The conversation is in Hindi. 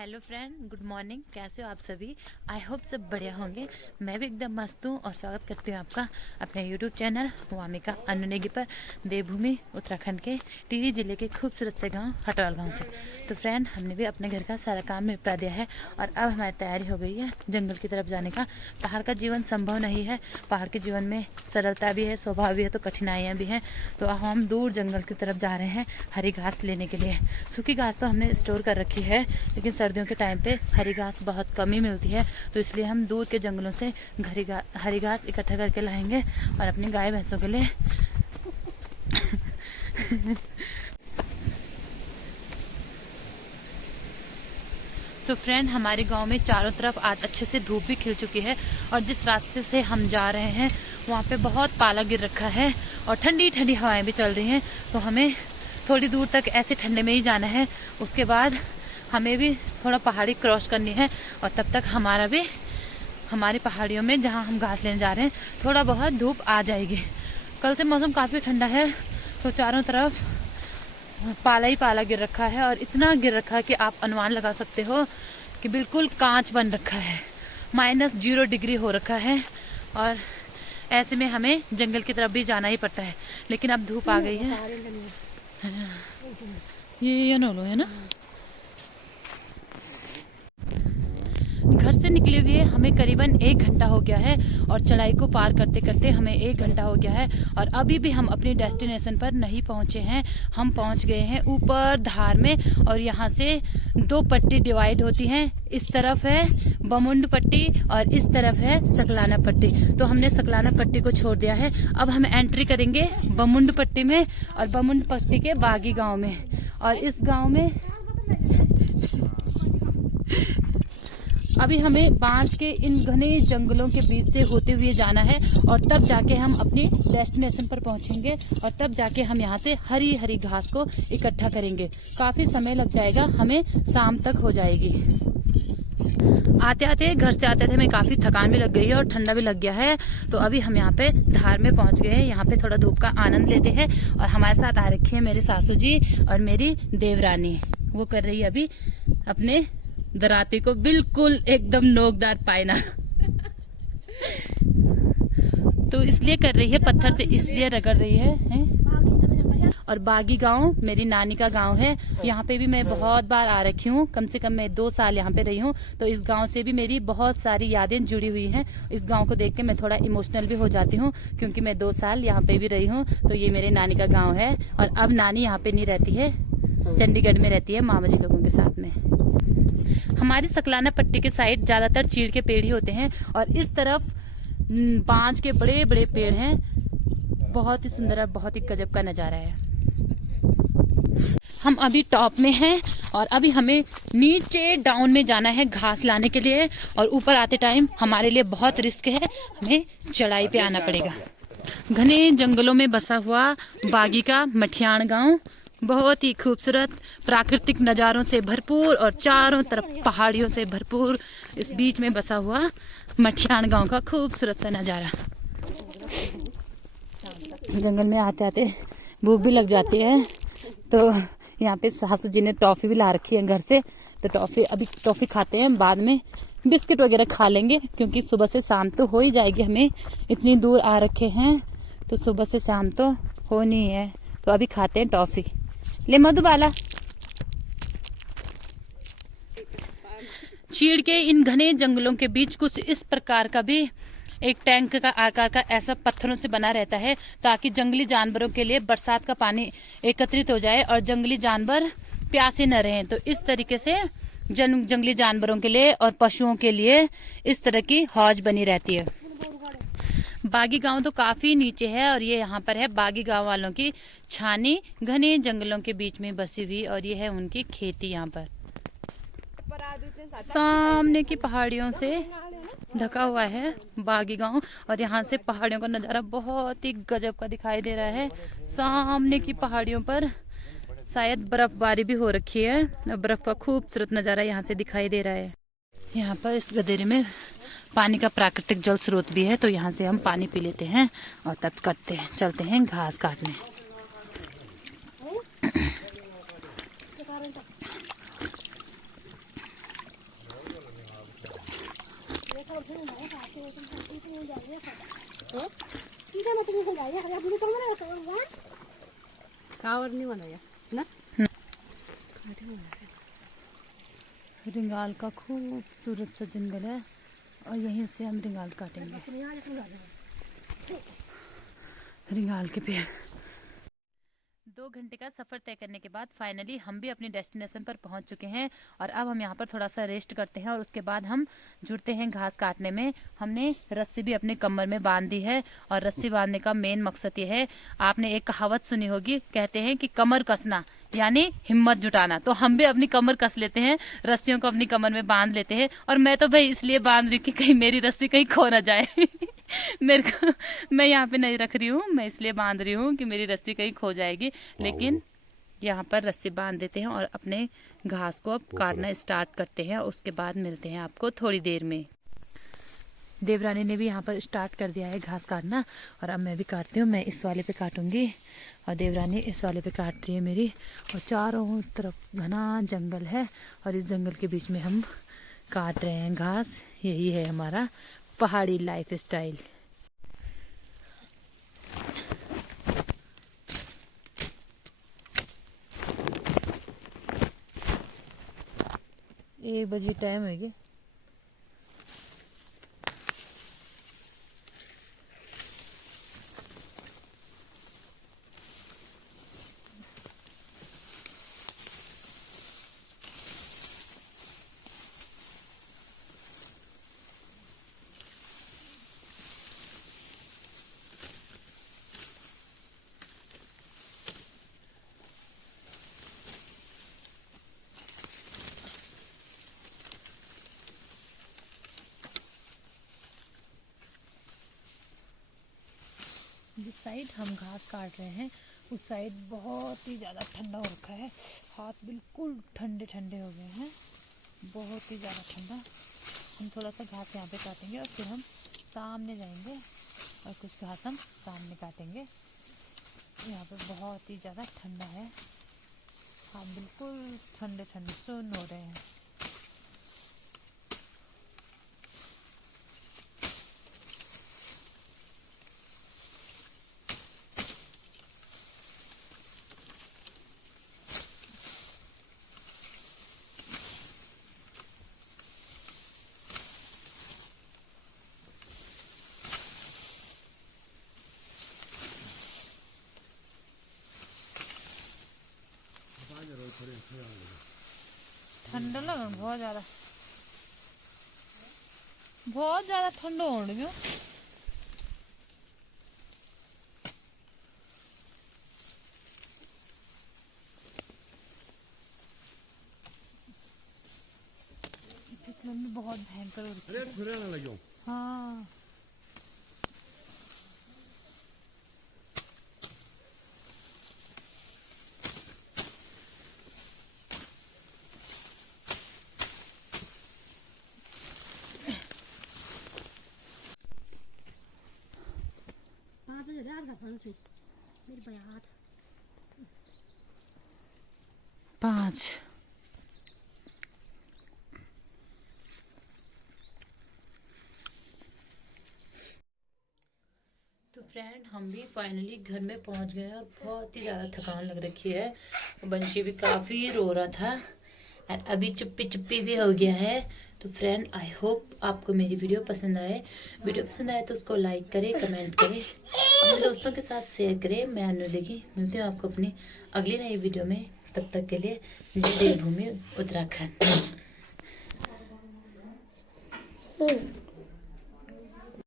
Hello friend, good morning. कैसे हो आप सभी? आई होप सब बढ़िया होंगे। मैं भी एकदम मस्त हूँ और स्वागत करती हूँ आपका अपने यूट्यूब चैनल वामिका अनुनेगी पर, देवभूमि उत्तराखंड के टिहरी जिले के खूबसूरत से गांव हटवाल गांव से। तो फ्रेंड, हमने भी अपने घर का सारा काम निपटा दिया है और अब हमारी तैयारी हो गई है जंगल की तरफ जाने का। पहाड़ का जीवन संभव नहीं है, पहाड़ के जीवन में सरलता भी है, स्वभाव भी है, तो कठिनाइयाँ भी हैं। तो अब हम दूर जंगल की तरफ जा रहे हैं हरी घास लेने के लिए। सूखी घास तो हमने स्टोर कर रखी है, लेकिन सर्दियों के टाइम पे हरी घास बहुत कम ही मिलती है, तो इसलिए हम दूर के जंगलों से हरी घास इकट्ठा करके लाएंगे और अपनी गाय भैंसों के लिए तो फ्रेंड, हमारे गांव में चारों तरफ आज अच्छे से धूप भी खिल चुकी है और जिस रास्ते से हम जा रहे हैं वहाँ पे बहुत पाला गिर रखा है और ठंडी ठंडी हवाएं भी चल रही हैं। तो हमें थोड़ी दूर तक ऐसे ठंडे में ही जाना है, उसके बाद हमें भी थोड़ा पहाड़ी क्रॉस करनी है और तब तक हमारी पहाड़ियों में जहाँ हम घास लेने जा रहे हैं थोड़ा बहुत धूप आ जाएगी। कल से मौसम काफ़ी ठंडा है, तो चारों तरफ पाला ही पाला गिर रखा है और इतना गिर रखा है कि आप अनुमान लगा सकते हो कि बिल्कुल कांच बन रखा है, -0 डिग्री हो रखा है। और ऐसे में हमें जंगल की तरफ भी जाना ही पड़ता है, लेकिन अब धूप आ गई है। ये नोलो है ना। घर से निकले हुए हमें करीबन 1 घंटा हो गया है और चढ़ाई को पार करते करते हमें 1 घंटा हो गया है और अभी भी हम अपने डेस्टिनेशन पर नहीं पहुंचे हैं। हम पहुंच गए हैं ऊपर धार में और यहाँ से 2 पट्टी डिवाइड होती हैं। इस तरफ है बमुंड पट्टी और इस तरफ है सकलाना पट्टी। तो हमने सकलाना पट्टी को छोड़ दिया है। अब हम एंट्री करेंगे बमुंड पट्टी में और बमुंड पट्टी के बागी गाँव में। और इस गाँव में अभी हमें बांस के इन घने जंगलों के बीच से होते हुए जाना है और तब जाके हम अपने डेस्टिनेशन पर पहुंचेंगे और तब जाके हम यहाँ से हरी हरी घास को इकट्ठा करेंगे। काफी समय लग जाएगा, हमें शाम तक हो जाएगी। आते आते घर से आते थे हमें काफी थकान भी लग गई है और ठंडा भी लग गया है। तो अभी हम यहाँ पे धार में पहुंच गए हैं। यहाँ पे थोड़ा धूप का आनंद लेते हैं और हमारे साथ आ रखी है मेरे सासू जी और मेरी देवरानी। वो कर रही है अभी अपने दराते को बिल्कुल एकदम नोकदार पायना तो इसलिए कर रही है, पत्थर से इसलिए रगड़ रही है। और बागी गांव मेरी नानी का गांव है। यहाँ पे भी मैं बहुत बार आ रखी हूँ, कम से कम मैं 2 साल यहाँ पे रही हूँ। तो इस गांव से भी मेरी बहुत सारी यादें जुड़ी हुई हैं। इस गांव को देख के मैं थोड़ा इमोशनल भी हो जाती हूँ, क्योंकि मैं 2 साल यहाँ पे भी रही हूँ। तो ये मेरे नानी का गाँव है और अब नानी यहाँ पे नहीं रहती है, चंडीगढ़ में रहती है मामा जी लोगों के साथ में। हमारी सकलाना पट्टी के साइड ज्यादातर चीड़ के पेड़ ही होते हैं और इस तरफ बांज के बड़े बड़े पेड़ हैं। बहुत ही सुंदर और बहुत ही गजब का नजारा है। हम अभी टॉप में हैं और अभी हमें नीचे डाउन में जाना है घास लाने के लिए और ऊपर आते टाइम हमारे लिए बहुत रिस्क है, हमें चढ़ाई पे आना पड़ेगा। घने जंगलों में बसा हुआ बागी का मठियाण गांव बहुत ही खूबसूरत प्राकृतिक नज़ारों से भरपूर और चारों तरफ पहाड़ियों से भरपूर इस बीच में बसा हुआ मठियाण गांव का खूबसूरत सा नज़ारा। जंगल में आते आते भूख भी लग जाती है, तो यहाँ पे सासू जी ने टॉफ़ी भी ला रखी है घर से। तो अभी टॉफ़ी खाते हैं, बाद में बिस्किट वगैरह खा लेंगे, क्योंकि सुबह से शाम तो हो ही जाएगी। हमें इतनी दूर आ रखे हैं तो सुबह से शाम तो होनी है। तो अभी खाते हैं टॉफ़ी। ले मधुबाला। चीड़ के इन घने जंगलों के बीच कुछ इस प्रकार का भी एक टैंक का आकार का ऐसा पत्थरों से बना रहता है, ताकि जंगली जानवरों के लिए बरसात का पानी एकत्रित हो जाए और जंगली जानवर प्यासे न रहें। तो इस तरीके से जंगली जानवरों के लिए और पशुओं के लिए इस तरह की हौज बनी रहती है। बागी गांव तो काफी नीचे है और ये यहाँ पर है बागी गांव वालों की छानी, घने जंगलों के बीच में बसी हुई, और ये है उनकी खेती। यहाँ पर सामने की पहाड़ियों से ढका हुआ है बागी गांव और यहाँ से पहाड़ियों का नज़ारा बहुत ही गजब का दिखाई दे रहा है। सामने की पहाड़ियों पर शायद बर्फबारी भी हो रखी है और बर्फ का खूबसूरत नज़ारा यहाँ से दिखाई दे रहा है। यहाँ पर इस गदेरे में पानी का प्राकृतिक जल स्रोत भी है, तो यहाँ से हम पानी पी लेते हैं और तब चलते हैं घास काटने। कावर नहीं बनाया ना। रिंगाल का खूबसूरत सा जंगल है और यहीं से हम रिंगाल काटेंगे। रिंगाल के पेड़। 2 घंटे का सफ़र तय करने के बाद फाइनली हम भी अपनी डेस्टिनेशन पर पहुंच चुके हैं और अब हम यहाँ पर थोड़ा सा रेस्ट करते हैं और उसके बाद हम जुड़ते हैं घास काटने में। हमने रस्सी भी अपने कमर में बांध दी है और रस्सी बांधने का मेन मकसद ये है, आपने एक कहावत सुनी होगी, कहते हैं कि कमर कसना यानी हिम्मत जुटाना। तो हम भी अपनी कमर कस लेते हैं, रस्सियों को अपनी कमर में बांध लेते हैं। और मैं तो भाई इसलिए बांध रही कि कहीं मेरी रस्सी कहीं खो ना जाए मेरे को, मैं यहाँ पे नहीं रख रही हूँ, मैं इसलिए बांध रही हूँ कि मेरी रस्सी कहीं खो जाएगी। लेकिन यहाँ पर रस्सी बांध देते हैं और अपने घास को अब काटना स्टार्ट करते हैं। उसके बाद मिलते हैं आपको थोड़ी देर में। देवरानी ने भी यहाँ पर स्टार्ट कर दिया है घास काटना और अब मैं भी काटती हूँ। मैं इस वाले पे काटूंगी और देवरानी इस वाले पे काट रही है मेरी। और चारों तरफ घना जंगल है और इस जंगल के बीच में हम काट रहे हैं घास। यही है हमारा पहाड़ी लाइफ स्टाइल। एक बजे टाइम है क्या? जिस साइड हम घास काट रहे हैं उस साइड बहुत ही ज़्यादा ठंडा हो रखा है। हाथ बिल्कुल ठंडे ठंडे हो गए हैं, बहुत ही ज़्यादा ठंडा। हम थोड़ा सा घास यहाँ पे काटेंगे और फिर हम सामने जाएंगे और कुछ घास हम सामने काटेंगे। यहाँ पे बहुत ही ज़्यादा ठंडा है, हाथ बिल्कुल ठंडे ठंडे सुन्न हो रहे हैं। ठंडा लगा बहुत ज़्यादा ठंडा हो रही है। फिसलन भी बहुत भयंकर हो रही है। हाँ पाँच। तो फ्रेंड हम भी फाइनली घर में पहुंच गए और बहुत ही ज़्यादा थकान लग रखी है। बंशी भी काफ़ी रो रहा था और अभी चुप्पी चुप्पी भी हो गया है। तो फ्रेंड आई होप आपको मेरी वीडियो पसंद आए। वीडियो पसंद आए तो उसको लाइक करें, कमेंट करें, अपने दोस्तों के साथ शेयर करें। मैं अनु लेगी मिलती हूँ आपको अपनी अगली नई वीडियो में। तब तक के लिए जय देवभूमि उत्तराखंड।